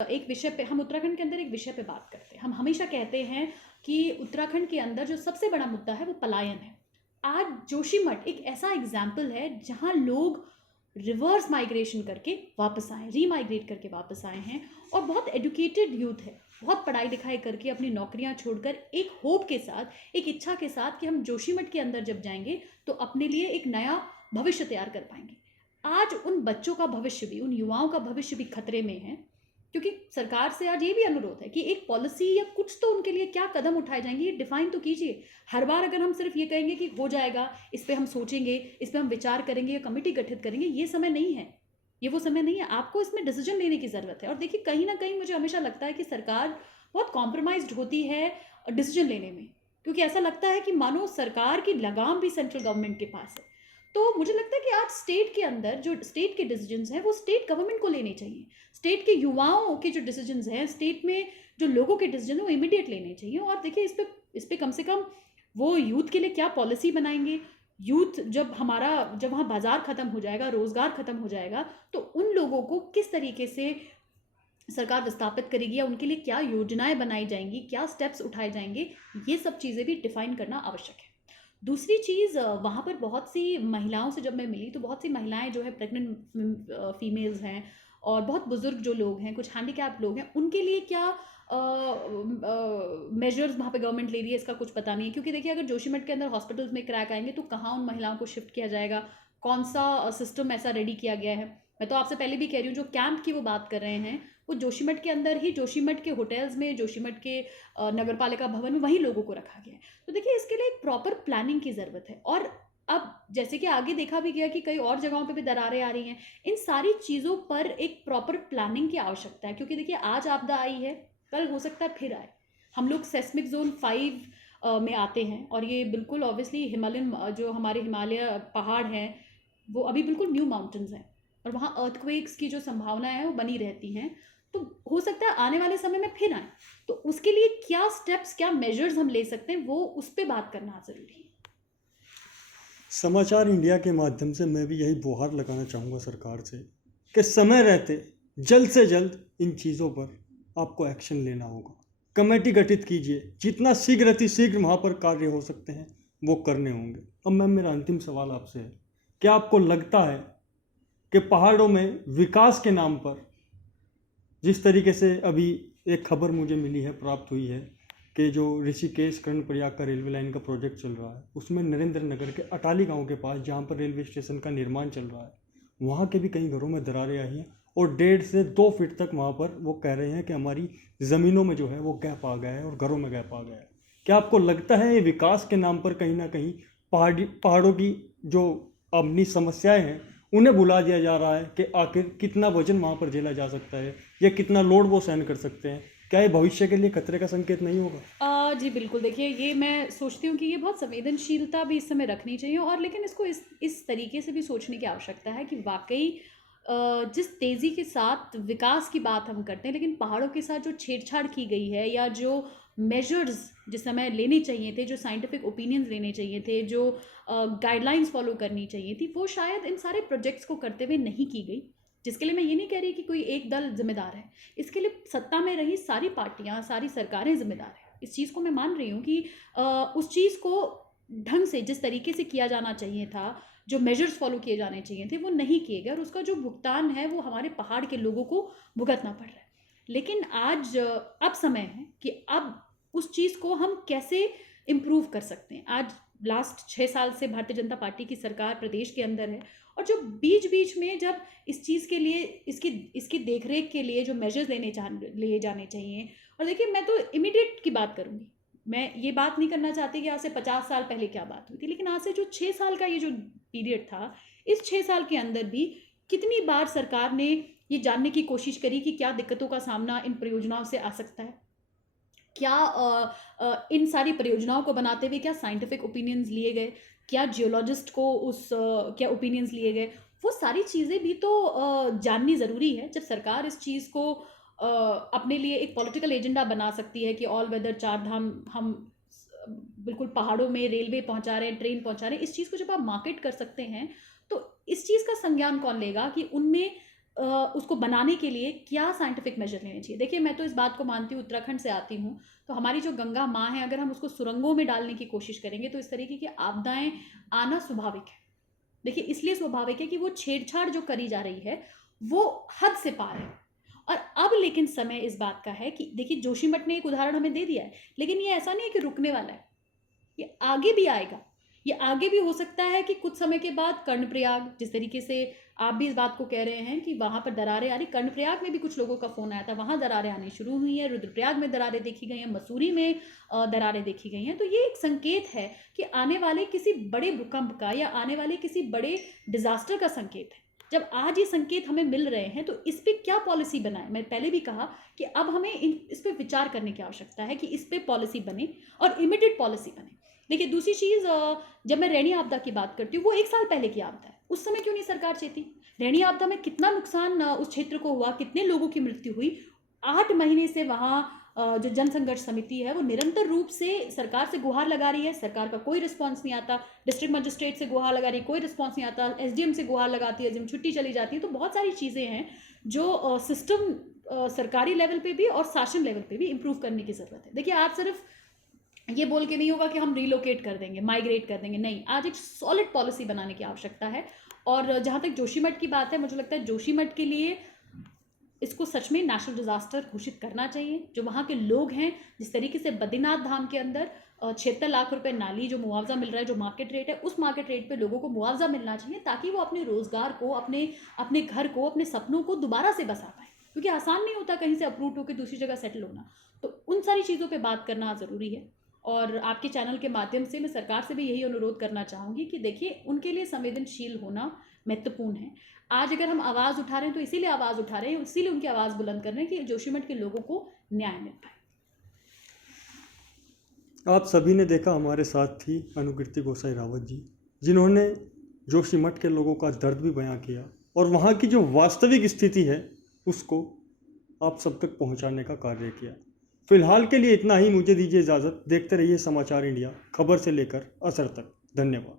एक विषय पे हम उत्तराखंड के अंदर एक विषय पे बात करते हैं। हम हमेशा कहते हैं कि उत्तराखंड के अंदर जो सबसे बड़ा मुद्दा है वो पलायन है। आज जोशीमठ एक ऐसा एग्जाम्पल है जहां लोग रिवर्स माइग्रेशन करके वापस आए, रीमाइग्रेट करके वापस आए हैं और बहुत एजुकेटेड यूथ है, बहुत पढ़ाई लिखाई करके अपनी नौकरियां छोड़कर एक होप के साथ, एक इच्छा के साथ कि हम जोशीमठ के अंदर जब जाएंगे तो अपने लिए एक नया भविष्य तैयार कर पाएंगे। आज उन बच्चों का भविष्य भी, उन युवाओं का भविष्य भी खतरे में है, क्योंकि सरकार से आज ये भी अनुरोध है कि एक पॉलिसी या कुछ तो उनके लिए क्या कदम उठाए जाएंगे ये डिफाइन तो कीजिए। हर बार अगर हम सिर्फ ये कहेंगे कि हो जाएगा, इस पे हम सोचेंगे, इस पे हम विचार करेंगे या कमेटी गठित करेंगे, ये समय नहीं है, ये वो समय नहीं है। आपको इसमें डिसीजन लेने की ज़रूरत है। और देखिए, कहीं ना कहीं मुझे हमेशा लगता है कि सरकार बहुत कॉम्प्रोमाइज्ड होती है डिसीजन लेने में, क्योंकि ऐसा लगता है कि मानो सरकार की लगाम भी सेंट्रल गवर्नमेंट के पास है। तो मुझे लगता है कि आज स्टेट के अंदर जो स्टेट के डिसीजंस हैं वो स्टेट गवर्नमेंट को लेने चाहिए। स्टेट के युवाओं के जो डिसीजंस हैं, स्टेट में जो लोगों के डिसीजन वो इमीडिएट लेने चाहिए। और देखिए, इस पे कम से कम वो यूथ के लिए क्या पॉलिसी बनाएंगे। यूथ जब वहाँ बाजार खत्म हो जाएगा, रोजगार खत्म हो जाएगा, तो उन लोगों को किस तरीके से सरकार विस्थापित करेगी या उनके लिए क्या योजनाएं बनाई जाएंगी, क्या स्टेप्स उठाए जाएंगे, ये सब चीज़ें भी डिफाइन करना आवश्यक है। दूसरी चीज़, वहाँ पर बहुत सी महिलाओं से जब मैं मिली तो बहुत सी महिलाएं जो है प्रेग्नेंट फीमेल्स हैं और बहुत बुजुर्ग जो लोग हैं, कुछ हैंडीकैप लोग हैं, उनके लिए क्या मेजर्स वहाँ पे गवर्नमेंट ले रही है इसका कुछ पता नहीं है। क्योंकि देखिए, अगर जोशीमठ के अंदर हॉस्पिटल्स में क्रैक आएंगे तो कहाँ उन महिलाओं को शिफ्ट किया जाएगा, कौन सा सिस्टम ऐसा रेडी किया गया है। मैं तो आपसे पहले भी कह रही हूँ, जो कैंप की वो बात कर रहे हैं वो जोशीमठ के अंदर ही, जोशीमठ के होटल्स में, जोशीमठ के नगर पालिका भवन में वहीं लोगों को रखा गया है। तो देखिए, इसके लिए एक प्रॉपर प्लानिंग की ज़रूरत है। और अब जैसे कि आगे देखा भी गया कि कई और जगहों पे भी दरारें आ रही हैं, इन सारी चीज़ों पर एक प्रॉपर प्लानिंग की आवश्यकता है। क्योंकि देखिए, आज आपदा आई है, कल हो सकता है फिर आए। हम लोग सेस्मिक जोन 5 में आते हैं और ये बिल्कुल ऑब्वियसली हिमालयन, जो हमारे हिमालय पहाड़ हैं वो अभी बिल्कुल न्यू माउंटेन्स हैं और वहाँ अर्थक्वेक्स की जो संभावनाएं हैं वो बनी रहती हैं। तो हो सकता है आने वाले समय में फिर आए। तो उसके लिए क्या स्टेप्स, क्या मेजर्स हम ले सकते हैं, वो उस पर बात करना ज़रूरी है। समाचार इंडिया के माध्यम से मैं भी यही गुहार लगाना चाहूँगा सरकार से कि समय रहते जल्द से जल्द इन चीज़ों पर आपको एक्शन लेना होगा। कमेटी गठित कीजिए, जितना शीघ्र अति शीघ्र वहाँ पर कार्य हो सकते हैं वो करने होंगे। अब मैम, मेरा अंतिम सवाल आपसे है, क्या आपको लगता है कि पहाड़ों में विकास के नाम पर, जिस तरीके से अभी एक खबर मुझे मिली है, प्राप्त हुई है कि जो ऋषिकेश कर्णप्रयाग का रेलवे लाइन का प्रोजेक्ट चल रहा है, उसमें नरेंद्र नगर के अटाली गांव के पास जहां पर रेलवे स्टेशन का निर्माण चल रहा है, वहां के भी कई घरों में दरारें आई हैं और 1.5 से 2 फीट तक वहां पर वो कह रहे हैं कि हमारी ज़मीनों में जो है वो गैप आ गया है और घरों में गैप आ गया है। क्या आपको लगता है ये विकास के नाम पर कहीं ना कहीं पहाड़ों की जो अपनी समस्याएं हैं उन्हें भुला दिया जा रहा है कि आखिर कितना वजन वहाँ पर झेला जा सकता है या कितना लोड वो सहन कर सकते हैं? क्या ये भविष्य के लिए खतरे का संकेत नहीं होगा? जी बिल्कुल। देखिए, ये मैं सोचती हूँ कि ये बहुत संवेदनशीलता भी इस समय रखनी चाहिए, और लेकिन इसको इस तरीके से भी सोचने की आवश्यकता है कि वाकई जिस तेज़ी के साथ विकास की बात हम करते हैं, लेकिन पहाड़ों के साथ जो छेड़छाड़ की गई है या जो मेजर्स जिस समय लेने चाहिए थे, जो साइंटिफिक ओपिनियंस लेने चाहिए थे, जो गाइडलाइंस फॉलो करनी चाहिए थी, वो शायद इन सारे प्रोजेक्ट्स को करते हुए नहीं की गई। जिसके लिए मैं ये नहीं कह रही कि कोई एक दल जिम्मेदार है, इसके लिए सत्ता में रही सारी पार्टियां, सारी सरकारें जिम्मेदार हैं। इस चीज़ को मैं मान रही हूँ कि उस चीज़ को ढंग से, जिस तरीके से किया जाना चाहिए था, जो मेजर्स फॉलो किए जाने चाहिए थे, वो नहीं किए गए और उसका जो भुगतान है वो हमारे पहाड़ के लोगों को भुगतना पड़ रहा है। लेकिन आज अब समय है कि अब उस चीज़ को हम कैसे इम्प्रूव कर सकते हैं। आज लास्ट 6 साल से भारतीय जनता पार्टी की सरकार प्रदेश के अंदर है, और जो बीच बीच में जब इस चीज़ के लिए, इसकी देखरेख के लिए जो मेजर्स लिए जाने चाहिए। और देखिए, मैं तो इमीडिएट की बात करूँगी, मैं ये बात नहीं करना चाहती कि आज से 50 साल पहले क्या बात हुई थी, लेकिन आज से जो 6 साल का ये जो पीरियड था, इस 6 साल के अंदर भी कितनी बार सरकार ने ये जानने की कोशिश करी कि क्या दिक्कतों का सामना इन परियोजनाओं से आ सकता है। क्या इन सारी परियोजनाओं को बनाते हुए क्या साइंटिफिक ओपिनियंस लिए गए, क्या जियोलॉजिस्ट को क्या ओपिनियंस लिए गए। वो सारी चीज़ें भी तो जाननी ज़रूरी है। जब सरकार इस चीज़ को अपने लिए एक पॉलिटिकल एजेंडा बना सकती है कि ऑल वेदर 4 धाम हम बिल्कुल पहाड़ों में रेलवे पहुंचा रहे हैं, ट्रेन पहुंचा रहे हैं, इस चीज़ को जब आप मार्केट कर सकते हैं, तो इस चीज़ का संज्ञान कौन लेगा कि उनमें उसको बनाने के लिए क्या साइंटिफिक मेजर लेने चाहिए। देखिए, मैं तो इस बात को मानती हूँ, उत्तराखंड से आती हूँ, तो हमारी जो गंगा माँ है, अगर हम उसको सुरंगों में डालने की कोशिश करेंगे तो इस तरीके की आपदाएं आना स्वाभाविक है। देखिए, इसलिए स्वाभाविक है कि वो छेड़छाड़ जो करी जा रही है वो हद से पार है। और अब लेकिन समय इस बात का है कि देखिए, जोशीमठ ने एक उदाहरण हमें दे दिया है, लेकिन ये ऐसा नहीं है कि रुकने वाला है, ये आगे भी आएगा। ये आगे भी हो सकता है कि कुछ समय के बाद कर्णप्रयाग, जिस तरीके से आप भी इस बात को कह रहे हैं कि वहां पर दरारें आ रही, कर्णप्रयाग में भी कुछ लोगों का फोन आया था, वहां दरारें आनी शुरू हुई हैं, रुद्रप्रयाग में दरारें देखी गई हैं, मसूरी में दरारें देखी गई हैं। तो ये एक संकेत है कि आने वाले किसी बड़े भूकंप का या आने वाले किसी बड़े डिजास्टर का संकेत है। जब आज ये संकेत हमें मिल रहे हैं तो इस पे क्या पॉलिसी बनाए। मैं पहले भी कहा कि अब हमें इस पे विचार करने की आवश्यकता है कि इस पे पॉलिसी बने और इमीडिएट पॉलिसी बने। देखिए, दूसरी चीज, जब मैं रैनी आपदा की बात करती हूँ, वो 1 साल पहले की आपदा है, उस समय क्यों नहीं सरकार चेती। रैनी आपदा में कितना नुकसान उस क्षेत्र को हुआ, कितने लोगों की मृत्यु हुई। 8 महीने से वहाँ जो जन संघर्ष समिति है वो निरंतर रूप से सरकार से गुहार लगा रही है, सरकार का कोई रिस्पॉन्स नहीं आता। डिस्ट्रिक्ट मजिस्ट्रेट से गुहार लगा रही है, कोई रिस्पॉन्स नहीं आता। एसडीएम से गुहार लगाती है, एसडीएम छुट्टी चली जाती है। तो बहुत सारी चीज़ें हैं जो सिस्टम सरकारी लेवल पे भी और शासन लेवल पे भी इम्प्रूव करने की ज़रूरत है। देखिए, आप सिर्फ ये बोल के नहीं होगा कि हम रिलोकेट कर देंगे, माइग्रेट कर देंगे, नहीं। आज एक सॉलिड पॉलिसी बनाने की आवश्यकता है। और जहाँ तक जोशीमठ की बात है, मुझे लगता है जोशीमठ के लिए इसको सच में नेशनल डिजास्टर घोषित करना चाहिए। जो वहाँ के लोग हैं, जिस तरीके से बद्रीनाथ धाम के अंदर 76 लाख रुपए नाली जो मुआवजा मिल रहा है, जो मार्केट रेट है, उस मार्केट रेट पे लोगों को मुआवजा मिलना चाहिए, ताकि वो अपने रोजगार को, अपने घर को, अपने सपनों को दोबारा से बसा पाए। क्योंकि आसान नहीं होता कहीं से अप्रूट होकर दूसरी जगह सेटल होना। तो उन सारी चीज़ों पर बात करना ज़रूरी है। और आपके चैनल के माध्यम से मैं सरकार से भी यही अनुरोध करना चाहूँगी कि देखिए, उनके लिए संवेदनशील होना महत्वपूर्ण है। आज अगर हम आवाज़ उठा रहे हैं तो इसीलिए आवाज़ उठा रहे हैं, इसीलिए उनकी आवाज़ बुलंद कर रहे हैं कि जोशीमठ के लोगों को न्याय मिल पाए। आप सभी ने देखा, हमारे साथ थी अनुकीर्ति गोसाई रावत जी, जिन्होंने जोशीमठ के लोगों का दर्द भी बयां किया और वहाँ की जो वास्तविक स्थिति है उसको आप सब तक पहुँचाने का कार्य किया। फिलहाल के लिए इतना ही, मुझे दीजिए इजाज़त। देखते रहिए समाचार इंडिया, खबर से लेकर असर तक। धन्यवाद।